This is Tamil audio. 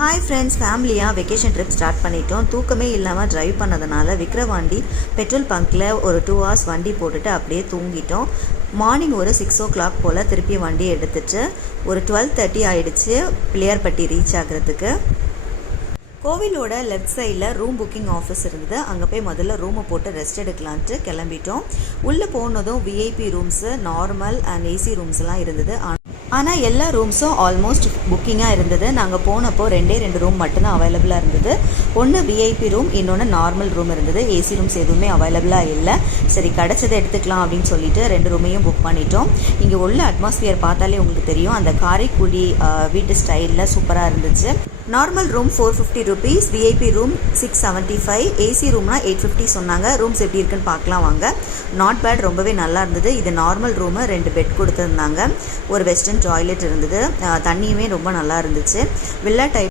ஹாய் ஃப்ரெண்ட்ஸ், ஃபேமிலியாக வெக்கேஷன் ட்ரிப் ஸ்டார்ட் பண்ணிட்டோம். தூக்கமே இல்லாமல் ட்ரைவ் பண்ணதுனால விக்ரவாண்டி பெட்ரோல் பங்க்கில் ஒரு 2 hours வண்டி போட்டுட்டு அப்படியே தூங்கிட்டோம். மார்னிங் ஒரு 6 o'clock போல் திருப்பி வண்டி எடுத்துட்டு ஒரு 12:30 ஆகிடுச்சு பிள்ளையார்பட்டி ரீச் ஆகிறதுக்கு. கோவிலோட லெஃப்ட் சைடில் ரூம் புக்கிங் ஆஃபீஸ் இருந்தது. அங்கே போய் முதல்ல ரூமை போட்டு ரெஸ்ட் எடுக்கலான்ட்டு கிளம்பிட்டோம். உள்ளே போனதும் VIP rooms, normal and AC ரூம்ஸ்லாம் இருந்தது. ஆனால் எல்லா ரூம்ஸும் ஆல்மோஸ்ட் புக்கிங்காக இருந்தது. நாங்கள் போனப்போ 2 ரூம் மட்டும்தான் அவைலபிளாக இருந்தது. ஒன்று விஐபி ரூம், இன்னொன்று நார்மல் ரூம் இருந்தது. ஏசி ரூம்ஸ் எதுவுமே அவைலபிளாக இல்லை. சரி, கிடச்சதை எடுத்துக்கலாம் அப்படின்னு சொல்லிட்டு 2 ரூமையும் புக் பண்ணிட்டோம். இங்கே உள்ள அட்மாஸ்பியர் பார்த்தாலே உங்களுக்கு தெரியும், அந்த காரைக்குடி வீட்டு ஸ்டைலில் சூப்பராக இருந்துச்சு. Normal room 450 rupees, VIP room 675, AC ரூம்னா 850 சொன்னாங்க. ரூம்ஸ் எப்படி இருக்குன்னு பார்க்கலாம் வாங்க. நாட் பேட், ரொம்பவே நல்லா இருந்தது. இது நார்மல் ரூமு, 2 பெட் கொடுத்துருந்தாங்க. ஒரு வெஸ்டர்ன் டாய்லெட் இருந்தது. தண்ணியுமே ரொம்ப நல்லா இருந்துச்சு. Villa type